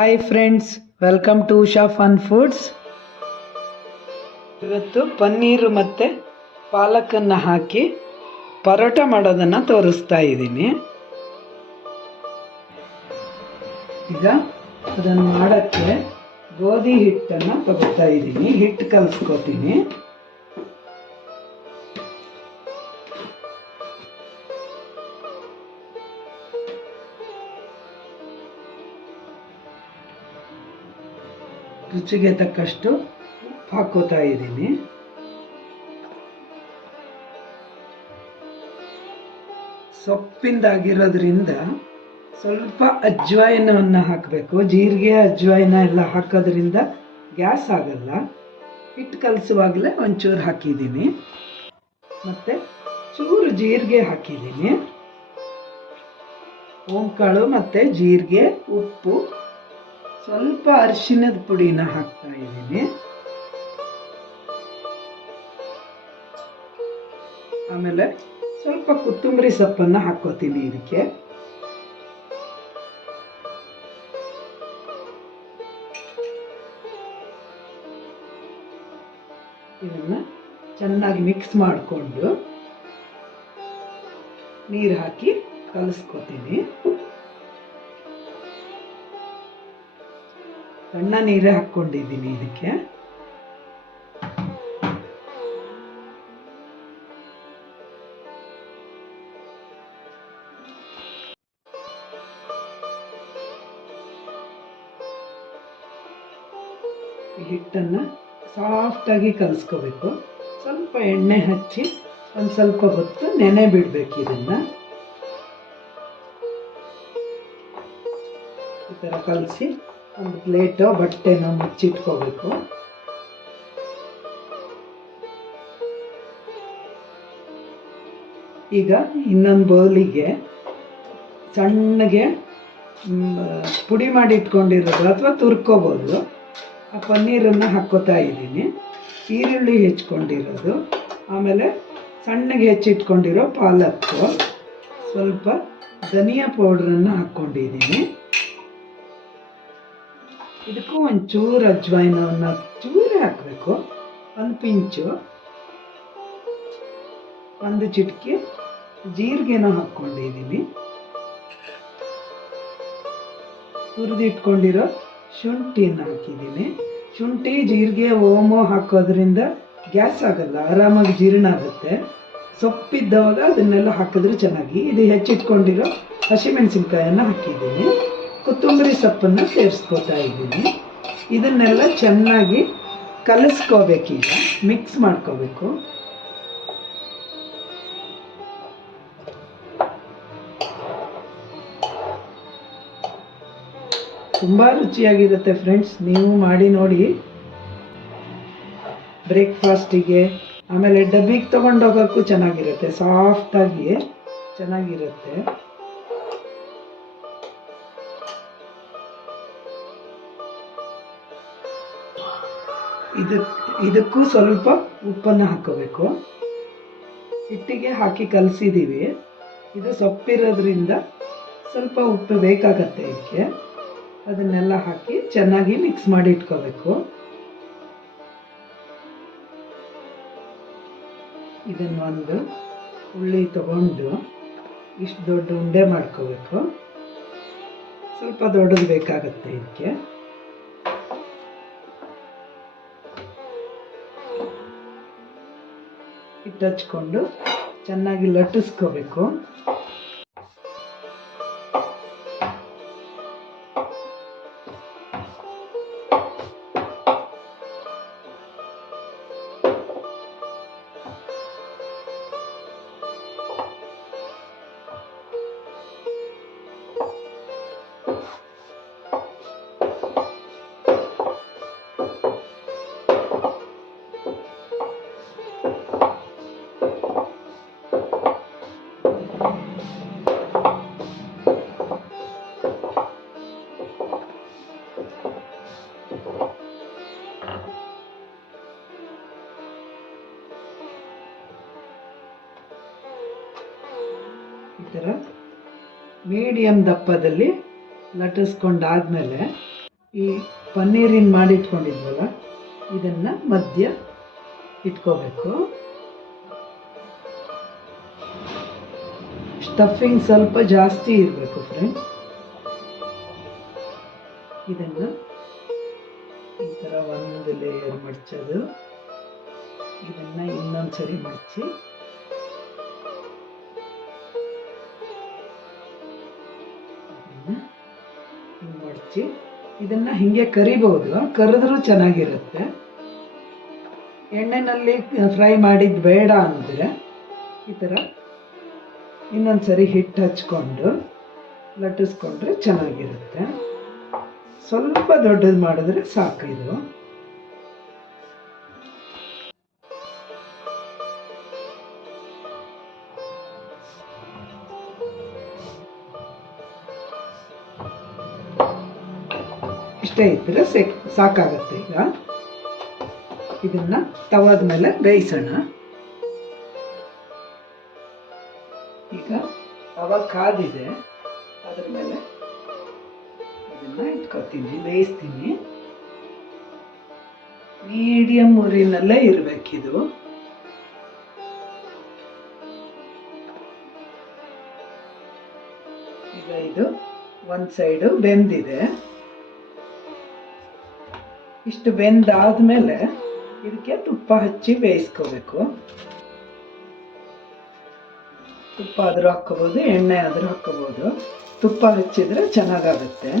Hi friends, welcome to Usha fun foods. ಇವತ್ತು ಪನ್ನೀರು ಮತ್ತು ಪಾಲಕನ್ನು ಹಾಕಿ ಪರೋಟ ಮಾಡೋದನ್ನು ತೋರಿಸ್ತಾ ಇದ್ದೀನಿ. ಈಗ ಅದನ್ನು ಮಾಡೋಕ್ಕೆ ಗೋಧಿ ಹಿಟ್ಟನ್ನು ತಗೋತಾ ಇದ್ದೀನಿ. ಹಿಟ್ಟು ಕಲಿಸ್ಕೋತೀನಿ. ರುಚಿಗೆ ತಕ್ಕಷ್ಟು ಉಪ್ಪು ಹಾಕೋತಾ ಇದ್ದೀನಿ. ಸೊಪ್ಪಿಂದಾಗಿರೋದ್ರಿಂದ ಸ್ವಲ್ಪ ಅಜ್ವಾಯಿನವನ್ನು ಹಾಕಬೇಕು. ಜೀರಿಗೆ ಅಜ್ವಾಯಿನ ಎಲ್ಲ ಹಾಕೋದ್ರಿಂದ ಗ್ಯಾಸ್ ಆಗಲ್ಲ. ಹಿಟ್ಟು ಕಲಿಸುವಾಗಲೇ ಒಂಚೂರು ಹಾಕಿದ್ದೀನಿ. ಮತ್ತು ಚೂರು ಜೀರಿಗೆ ಹಾಕಿದ್ದೀನಿ. ಓಂಕಾಳು ಮತ್ತು ಜೀರಿಗೆ, ಉಪ್ಪು, ಸ್ವಲ್ಪ ಅರಿಶಿಣದ ಪುಡಿನ ಹಾಕ್ತಾ ಇದ್ದೀನಿ. ಆಮೇಲೆ ಸ್ವಲ್ಪ ಕೊತ್ತಂಬರಿ ಸೊಪ್ಪನ್ನು ಹಾಕೋತೀನಿ ಇದಕ್ಕೆ. ಇದನ್ನ ಚೆನ್ನಾಗಿ ಮಿಕ್ಸ್ ಮಾಡಿಕೊಂಡು ನೀರು ಹಾಕಿ ಕಲಿಸ್ಕೊತೀನಿ. ಸಣ್ಣ ನೀರೇ ಹಾಕ್ಕೊಂಡಿದ್ದೀನಿ ಇದಕ್ಕೆ. ಹಿಟ್ಟನ್ನು ಸಾಫ್ಟಾಗಿ ಕಲಿಸ್ಕೋಬೇಕು. ಸ್ವಲ್ಪ ಎಣ್ಣೆ ಹಚ್ಚಿ ಒಂದು ಸ್ವಲ್ಪ ಹೊತ್ತು ನೆನೆ ಬಿಡಬೇಕು. ಇದನ್ನು ಈ ಥರ ಕಲಸಿ ಒಂದು ಪ್ಲೇಟೋ ಬಟ್ಟೆನೋ ಮುಚ್ಚಿಟ್ಕೋಬೇಕು. ಈಗ ಇನ್ನೊಂದು ಬೌಲಿಗೆ ಸಣ್ಣಗೆ ಪುಡಿ ಮಾಡಿ ಇಟ್ಕೊಂಡಿರೋದು ಅಥವಾ ತುರ್ಕೋಬೋದು ಆ ಪನ್ನೀರನ್ನು ಹಾಕ್ಕೋತಾ ಇದ್ದೀನಿ. ಈರುಳ್ಳಿ ಹೆಚ್ಕೊಂಡಿರೋದು, ಆಮೇಲೆ ಸಣ್ಣಗೆ ಹೆಚ್ಚಿಟ್ಕೊಂಡಿರೋ ಪಾಲಕ್ಕು, ಸ್ವಲ್ಪ ಧನಿಯಾ ಪೌಡ್ರನ್ನು ಹಾಕ್ಕೊಂಡಿದ್ದೀನಿ. ಇದಕ್ಕೂ ಒಂಚೂರು ಅಜ್ವಾಯಿನವನ್ನು ಚೂರೇ ಹಾಕಬೇಕು. ಒಂದು ಪಿಂಚು, ಒಂದು ಚಿಟಿಕೆ ಜೀರಿಗೆನೂ ಹಾಕ್ಕೊಂಡಿದ್ದೀನಿ. ತುರಿದಿಟ್ಕೊಂಡಿರೋ ಶುಂಠಿನ ಹಾಕಿದ್ದೀನಿ. ಶುಂಠಿ, ಜೀರಿಗೆ, ಓಮೋ ಹಾಕೋದ್ರಿಂದ ಗ್ಯಾಸ್ ಆಗಲ್ಲ, ಆರಾಮಾಗಿ ಜೀರ್ಣ ಆಗುತ್ತೆ. ಸೊಪ್ಪಿದ್ದವಾಗ ಅದನ್ನೆಲ್ಲ ಹಾಕಿದ್ರೆ ಚೆನ್ನಾಗಿ. ಇದು ಹೆಚ್ಚಿಟ್ಕೊಂಡಿರೋ ಹಸಿಮೆಣಸಿನ್ಕಾಯನ್ನು ಹಾಕಿದ್ದೀನಿ. ಕೊತ್ತಂಬರಿ ಸೊಪ್ಪನ್ನು ಸೇರಿಸ್ಕೋತಾ ಇದ್ದೀನಿ. ಇದನ್ನೆಲ್ಲ ಚೆನ್ನಾಗಿ ಕಲಿಸ್ಕೋಬೇಕೀಗ, ಮಿಕ್ಸ್ ಮಾಡ್ಕೋಬೇಕು. ತುಂಬ ರುಚಿಯಾಗಿರುತ್ತೆ ಫ್ರೆಂಡ್ಸ್, ನೀವು ಮಾಡಿ ನೋಡಿ. ಬ್ರೇಕ್ಫಾಸ್ಟಿಗೆ, ಆಮೇಲೆ ಡಬ್ಬಿಗೆ ತೊಗೊಂಡೋಗೋಕ್ಕೂ ಚೆನ್ನಾಗಿರುತ್ತೆ. ಸಾಫ್ಟಾಗಿ ಚೆನ್ನಾಗಿರುತ್ತೆ. ಇದಕ್ಕೂ ಸ್ವಲ್ಪ ಉಪ್ಪನ್ನು ಹಾಕೋಬೇಕು. ಹಿಟ್ಟಿಗೆ ಹಾಕಿ ಕಲಸಿದ್ದೀವಿ. ಇದು ಸೊಪ್ಪಿರೋದ್ರಿಂದ ಸ್ವಲ್ಪ ಉಪ್ಪು ಬೇಕಾಗತ್ತೆ ಇದಕ್ಕೆ. ಅದನ್ನೆಲ್ಲ ಹಾಕಿ ಚೆನ್ನಾಗಿ ಮಿಕ್ಸ್ ಮಾಡಿ ಇಟ್ಕೋಬೇಕು. ಇದನ್ನೊಂದು ಉಳ್ಳಿ ತಗೊಂಡು ಇಷ್ಟು ದೊಡ್ಡ ಉಂಡೆ ಮಾಡ್ಕೋಬೇಕು. ಸ್ವಲ್ಪ ದೊಡ್ಡದು ಬೇಕಾಗತ್ತೆ ಇದಕ್ಕೆ. ಹಿಟ್ಟು ಹಚ್ಕೊಂಡು ಚೆನ್ನಾಗಿ ಲಟ್ಟಿಸ್ಕೋಬೇಕು. ಈ ಥರ ಮೀಡಿಯಮ್ ದಪ್ಪದಲ್ಲಿ ಲಟ್ಟಿಸ್ಕೊಂಡಾದ್ಮೇಲೆ ಈ ಪನ್ನೀರಿನ ಮಾಡಿಟ್ಕೊಂಡಿದ್ವಲ್ಲ ಇದನ್ನು ಮಧ್ಯ ಇಟ್ಕೋಬೇಕು. ಸ್ಟಫಿಂಗ್ ಸ್ವಲ್ಪ ಜಾಸ್ತಿ ಇರಬೇಕು ಫ್ರೆಂಡ್ಸ್. ಇದನ್ನು ಈ ಥರ ಒಂದು ಲೇಯರ್ ಮಡ್ಚೋದು, ಇದನ್ನು ಇನ್ನೊಂದು ಸರಿ ಮಡಚಿ ಮಡಚಿ ಇದನ್ನು ಹೀಗೆ ಕರಿಬಹುದು. ಕರೆದ್ರೂ ಚೆನ್ನಾಗಿರುತ್ತೆ. ಎಣ್ಣೆನಲ್ಲಿ ಫ್ರೈ ಮಾಡಿದ್ದು ಬೇಡ ಅಂದರೆ ಈ ಥರ ಇನ್ನೊಂದು ಸರಿ ಹಿಟ್ಟು ಹಚ್ಕೊಂಡು ಲಟ್ಟಿಸ್ಕೊಂಡ್ರೆ ಚೆನ್ನಾಗಿರುತ್ತೆ. ಸ್ವಲ್ಪ ದೊಡ್ಡದು ಮಾಡಿದ್ರೆ ಸಾಕು. ಇದು ಇಷ್ಟೇ ಇದ್ದರೆ ಸಾಕಾಗತ್ತೆ. ಈಗ ಇದನ್ನ ತವಾದ ಮೇಲೆ ಬೇಯಿಸೋಣ. ಈಗ ತವ ಕಾದಿದೆ, ಅದ್ರ ಮೇಲೆ ಇದನ್ನ ಇಟ್ಕೊತೀನಿ, ಬೇಯಿಸ್ತೀನಿ. ಮೀಡಿಯಂ ಉರಿನಲ್ಲೇ ಇರಬೇಕಿದು. ಈಗ ಇದು ಒಂದು ಸೈಡು ಬೆಂದಿದೆ. ಇಷ್ಟು ಬೆಂದಾದ್ಮೇಲೆ ಇದಕ್ಕೆ ತುಪ್ಪ ಹಚ್ಚಿ ಬೇಯಿಸ್ಕೋಬೇಕು. ತುಪ್ಪ ಆದರೂ ಹಾಕ್ಕೋಬೋದು, ಎಣ್ಣೆ ಆದರೂ ಹಾಕ್ಕೋಬೋದು. ತುಪ್ಪ ಹಚ್ಚಿದ್ರೆ ಚೆನ್ನಾಗಾಗುತ್ತೆ.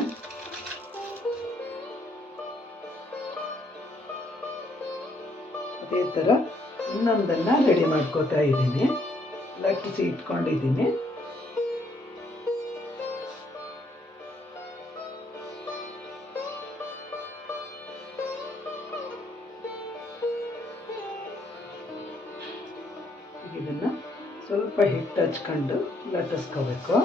ಅದೇ ಥರ ಇನ್ನೊಂದನ್ನು ರೆಡಿ ಮಾಡ್ಕೋತಾ ಇದ್ದೀನಿ. ಲಟ್ಟಿಸಿ ಇಟ್ಕೊಂಡಿದ್ದೀನಿ. ಇದನ್ನು ಸ್ವಲ್ಪ ಹಿಟ್ಟು ಹಚ್ಕೊಂಡು ಲಟ್ಟಿಸ್ಕೋಬೇಕು.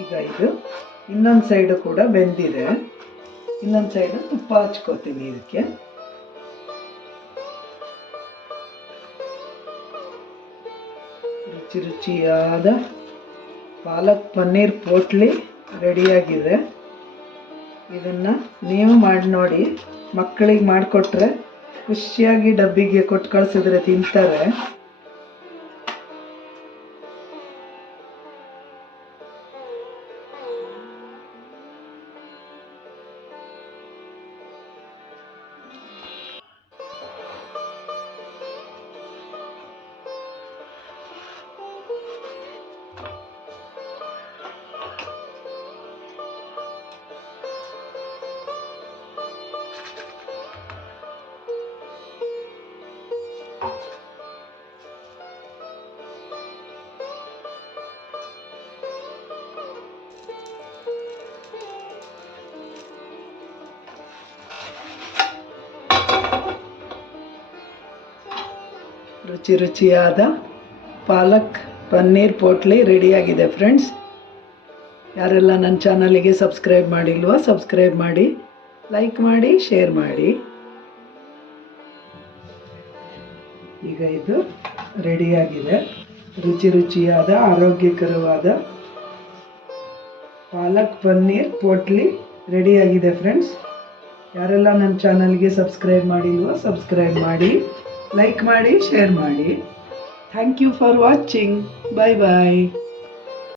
ಈಗ ಇದು ಇನ್ನೊಂದು ಸೈಡು ಕೂಡ ಬೆಂದಿದೆ. ಇನ್ನೊಂದು ಸೈಡು ತುಪ್ಪ ಹಚ್ಕೋತೀನಿ. ಇದಕ್ಕೆ ರುಚಿ ರುಚಿಯಾದ ಪಾಲಕ್ ಪನ್ನೀರ್ ಪೋಟ್ಲಿ ರೆಡಿಯಾಗಿದೆ. ಇದನ್ನು ನೀವು ಮಾಡಿ ನೋಡಿ. ಮಕ್ಕಳಿಗೆ ಮಾಡಿಕೊಟ್ರೆ ಖುಷಿಯಾಗಿ ಡಬ್ಬಿಗೆ ಕೊಟ್ಟು ಕಳಿಸಿದ್ರೆ ತಿಂತಾರೆ. ರುಚಿ ರುಚಿಯಾದ ಪಾಲಕ್ ಪನ್ನೀರ್ ಪೋಟ್ಲಿ ರೆಡಿಯಾಗಿದೆ ಫ್ರೆಂಡ್ಸ್. ಯಾರೆಲ್ಲ ನನ್ನ ಚಾನಲಿಗೆ ಸಬ್ಸ್ಕ್ರೈಬ್ ಮಾಡಿಲ್ವೋ ಸಬ್ಸ್ಕ್ರೈಬ್ ಮಾಡಿ, ಲೈಕ್ ಮಾಡಿ, ಶೇರ್ ಮಾಡಿ. ಈಗ ಇದು ರೆಡಿಯಾಗಿದೆ. ರುಚಿ ರುಚಿಯಾದ ಆರೋಗ್ಯಕರವಾದ ಪಾಲಕ್ ಪನ್ನೀರ್ ಪೋಟ್ಲಿ ರೆಡಿಯಾಗಿದೆ ಫ್ರೆಂಡ್ಸ್. ಯಾರೆಲ್ಲ ನನ್ನ ಚಾನಲ್ಗೆ ಸಬ್ಸ್ಕ್ರೈಬ್ ಮಾಡಿಲ್ವೋ ಸಬ್ಸ್ಕ್ರೈಬ್ ಮಾಡಿ, ಲೈಕ್ ಮಾಡಿ, ಶೇರ್ ಮಾಡಿ. Thank you for watching. Bye bye.